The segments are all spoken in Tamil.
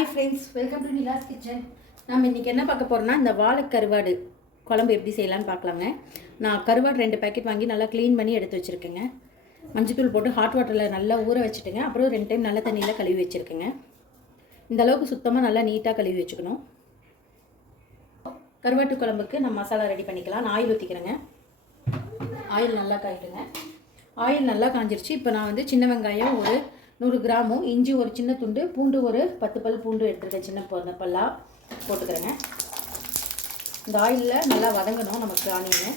Hi friends welcome to Nila's kitchen நம்ம இன்றைக்கி என்ன பார்க்க போகிறோம்னா இந்த வாழை கருவாடு குழம்பு எப்படி செய்யலான்னு பார்க்கலாங்க. நான் கருவாடு ரெண்டு பேக்கெட் வாங்கி நல்லா க்ளீன் பண்ணி எடுத்து வச்சுருக்கேங்க. மஞ்சத்தூள் போட்டு ஹாட் வாட்டரில் நல்லா ஊற வச்சுட்டுங்க. அப்புறம் ரெண்டு டைம் நல்ல தண்ணியில் கழுவி வச்சுருக்கேங்க. இந்த அளவுக்கு சுத்தமாக நல்லா நீட்டாக கழுவி வச்சுக்கணும். கருவாட்டு குழம்புக்கு நான் மசாலா ரெடி பண்ணிக்கலாம். நான் ஆயில் ஊற்றிக்கிறேங்க ஆயில் நல்லா காயிட்டுங்க. ஆயில் நல்லா காஞ்சிருச்சு. இப்போ நான் வந்து சின்ன வெங்காயம் ஒரு நூறு கிராமும் இஞ்சி ஒரு சின்ன துண்டு பூண்டு ஒரு பத்து பல் பூண்டு எடுத்துருக்கேன் சின்ன பொ- பல்லா போட்டுக்கிறேங்க. இந்த ஆயிலில் நல்லா வதங்கணும் நமக்கு ஆனியன்.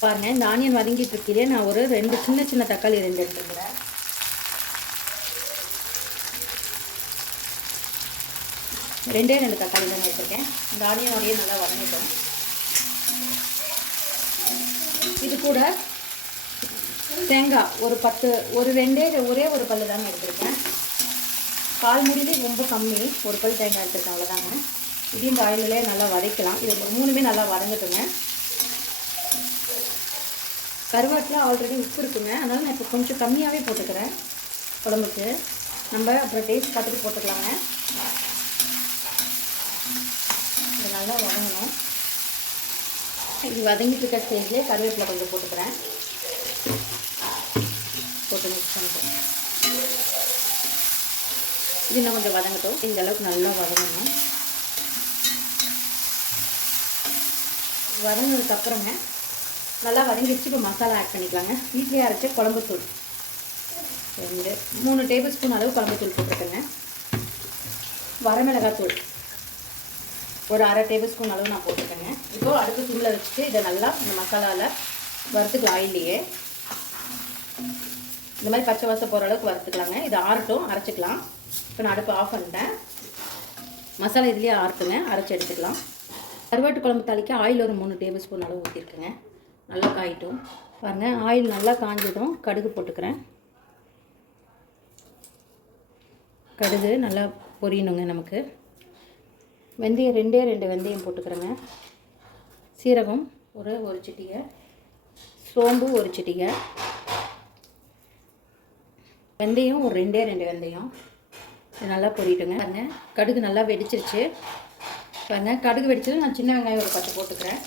பாருங்க இந்த ஆனியன் வதங்கிட்டு இருக்கையிலே நான் ஒரு ரெண்டு சின்ன சின்ன தக்காளி ரெண்டு எடுத்துக்கிறேன் ரெண்டே ரெண்டு தக்காளி தான் எடுத்துருக்கேன். இந்த ஆனியனோடையே நல்லா வதங்கிட்டோம் இது கூட தேங்காய் ஒரு பத்து ஒரு ரெண்டே ஒரே ஒரு பல்லு தாங்க எடுத்திருக்கேன். கால் முடியிலே ரொம்ப கம்மி. ஒரு பல் தேங்காய் எடுத்துருக்கேன் அவ்வளோதாங்க. இதையும் இந்த ஆயிலே நல்லா வதக்கலாம். இது மூணுமே நல்லா வதங்கட்டுங்க. கருவாட்டில் ஆல்ரெடி உப்பு இருக்குங்க. அதனால் நான் இப்போ கொஞ்சம் கம்மியாகவே போட்டுக்கிறேன் குழம்புக்கு நம்ம அப்புறம் டேஸ்ட் பார்த்துட்டு போட்டுக்கலாங்க. இது நல்லா வதங்கணும். இது வதங்கிட்டு இருக்க ஸ்டேஜ்லேயே கருவேப்பிலை கொஞ்சம் போட்டுக்கிறேன். போட்டு இது இன்னும் கொஞ்சம் வதங்கட்டும். இந்த அளவுக்கு நல்லா வதங்கணும். வதங்கினதுக்கு அப்புறங்க நல்லா வதங்கிடுச்சு. இப்போ மசாலா ஆட் பண்ணிக்கலாங்க. வீட்லேயே அரைச்ச குழம்புத்தூள். ரெண்டு மூணு டேபிள் ஸ்பூன் அளவு குழம்புத்தூள் போட்டிருக்கேங்க. வரமிளகாத்தூள். ஒரு அரை டேபிள் ஸ்பூன் அளவு நான் போட்டிருக்கேங்க. இப்போ அடுப்பு தூளில் வச்சுட்டு இதை நல்லா இந்த மசாலாவில் வறுத்துக்கலாம். ஆயிலேயே இந்த மாதிரி பச்சை வாசம் போகிற அளவுக்கு வறுத்துக்கலாங்க. இது ஆறட்டும் அரைச்சிக்கலாம். இப்போ நான் அடுப்பு ஆஃப் பண்ணிட்டேன். மசாலா இதுலேயே ஆறுத்துங்க அரைச்சி எடுத்துக்கலாம். கருவாட்டு குழம்பு தாளிக்க ஆயில் ஒரு மூணு டேபிள் ஸ்பூன் அளவு ஊற்றிருக்குங்க நல்லா காயிட்டும். பாருங்கள் ஆயில் நல்லா காஞ்சதும் கடுகு போட்டுக்கிறேன். கடுகு நல்லா பொரியணுங்க நமக்கு. வெந்தயம் ரெண்டே ரெண்டு வெந்தயம் போட்டுக்கிறேங்க. சீரகம் ஒரு ஒரு சிட்டிகை. சோம்பு ஒரு சிட்டிகை. வெந்தயம் ஒரு ரெண்டே ரெண்டு வெந்தயம். இது நல்லா பொரிட்டுங்க. பாருங்க கடுகு நல்லா வெடிச்சிருச்சு. பாருங்க கடுகு வெடிச்சது நான் சின்ன வெங்காயம் ஒரு பத்து போட்டுக்கிறேன்.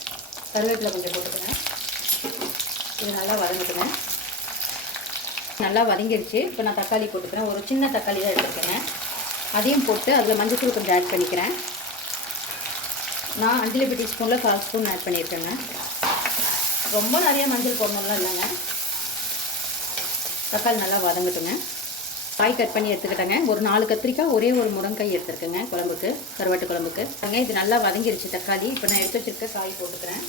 கருவேப்பிலை கொஞ்சம் போட்டுக்கிறேன். இது நல்லா வதங்கிட்டுங்க. நல்லா வதங்கிடுச்சு இப்போ நான் தக்காளி போட்டுக்கிறேன். ஒரு சின்ன தக்காளி தான் எடுத்துக்கிறேன் அதையும் போட்டு அதில் மஞ்சத்தூள் கொஞ்சம் ஆட் பண்ணிக்கிறேன். நான் அஞ்சு லிட்டர் டீஸ்பூனில் கால் ஸ்பூன் ஆட் பண்ணியிருக்கேங்க. ரொம்ப நிறைய மஞ்சள் போடணும்லாம் இல்லைங்க. தக்காளி நல்லா வதங்கட்டுங்க. காய் கட் பண்ணி எடுத்துக்கிட்டேங்க. ஒரு நாலு கத்திரிக்காய் ஒரே ஒரு முருங்காய் எடுத்துருக்கேங்க குழம்புக்கு கருவாட்டு குழம்புக்கு. பாருங்க இது நல்லா வதங்கிருச்சு தக்காளி. இப்போ நான் எடுத்து வச்சுருக்க காய் போட்டுக்கிறேன்.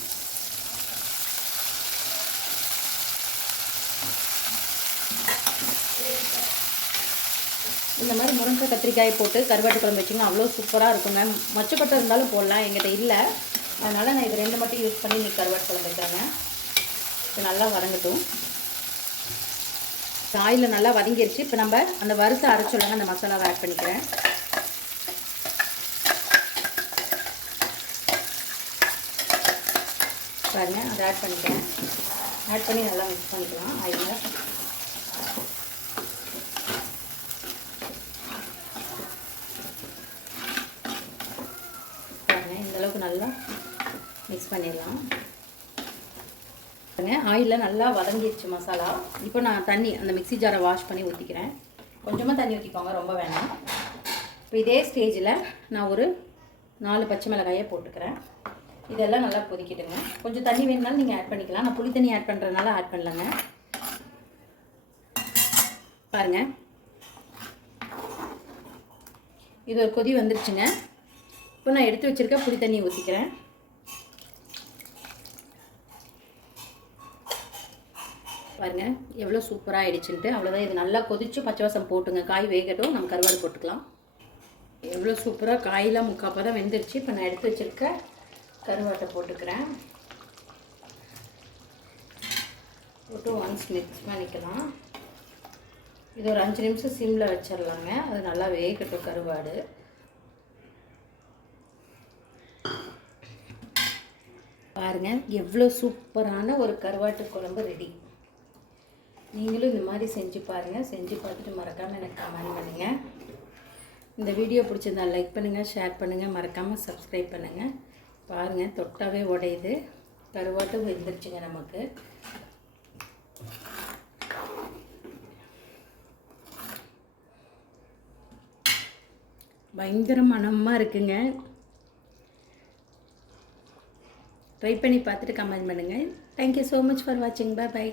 இந்த மாதிரி முருங்கை கத்திரிக்காய் போட்டு கருவாட்டு குழம்பு வச்சிங்கன்னா அவ்வளோ சூப்பராக இருக்குங்க. மொச்சக்கொட்டை இருந்தாலும் போடலாம் எங்கிட்ட இல்லை. அதனால் நான் இது ரெண்டு மட்டும் யூஸ் பண்ணி இன்றைக்கி கருவாட்டு குழம்பு வைக்கிறேங்க இது நல்லா வதங்கட்டும். ஆயிலில் நல்லா வதங்கிருச்சு. இப்போ நம்ம அந்த வறுத்து அரைச்சோல்லங்க அந்த மசாலாவை ஆட் பண்ணிக்கிறேன். பாருங்க அதை ஆட் பண்ணிக்கிறேன். ஆட் பண்ணி நல்லா மிக்ஸ் பண்ணிக்கலாம். ஆயிலில் பாருங்க இந்தளவுக்கு நல்லா மிக்ஸ் பண்ணிடலாம். பாருங்க. ஆயிலில் நல்லா வதங்கிடுச்சு மசாலா. இப்போ நான் தண்ணி அந்த மிக்ஸி ஜாரை வாஷ் பண்ணி ஊற்றிக்கிறேன் கொஞ்சமாக தண்ணி ஊற்றிக்கோங்க ரொம்ப வேணாம். இப்போ இதே ஸ்டேஜில் நான் ஒரு நாலு பச்சை மிளகாயை போட்டுக்கிறேன். இதெல்லாம் நல்லா கொதிக்கிட்டுங்க கொஞ்சம் தண்ணி வேணுனாலும் நீங்கள் ஆட் பண்ணிக்கலாம். நான் புளி தண்ணி ஆட் பண்ணுறதுனால ஆட் பண்ணலங்க. பாருங்க. இது ஒரு கொதி வந்துருச்சுங்க. இப்போ நான் எடுத்து வச்சுருக்க புளி தண்ணி ஊற்றிக்கிறேன் பாருங்கள் எவ்வளோ சூப்பராக ஆயிடுச்சுன்ட்டு அவ்வளோதான் இது நல்லா கொதிச்சு பச்சை வாசம் போட்டுங்க. காய் வேகட்டும் நம்ம கருவாடு போட்டுக்கலாம். எவ்வளோ சூப்பராக காயெலாம் முக்காப்பாக தான் வெந்துருச்சு. இப்போ நான் எடுத்து வச்சுருக்க கருவாட்டை போட்டுக்கிறேன். போட்டு ஒன்ஸ் மிக்ஸ் பண்ணிக்கலாம். இது ஒரு அஞ்சு நிமிஷம் சிம்மில் வச்சிடலாங்க அது நல்லா வேகட்டும் கருவாடு. பாருங்கள் எவ்வளோ சூப்பரான ஒரு கருவாட்டு குழம்பு ரெடி. நீங்களும் இந்த மாதிரி செஞ்சு பாருங்கள் செஞ்சு பார்த்துட்டு மறக்காமல் எனக்கு கமெண்ட் பண்ணுங்கள் இந்த வீடியோ பிடிச்சிருந்தா லைக் பண்ணுங்கள் ஷேர் பண்ணுங்கள் மறக்காமல் சப்ஸ்கிரைப் பண்ணுங்கள் பாருங்கள் தொட்டாவே உடையுது. கருவாட்டும் வெந்துருச்சுங்க நமக்கு. பயங்கர மனமாக இருக்குங்க. ட்ரை பண்ணி பார்த்துட்டு கமெண்ட் பண்ணுங்கள் தேங்க்யூ ஸோ மச் ஃபார் வாட்சிங் பாய் பை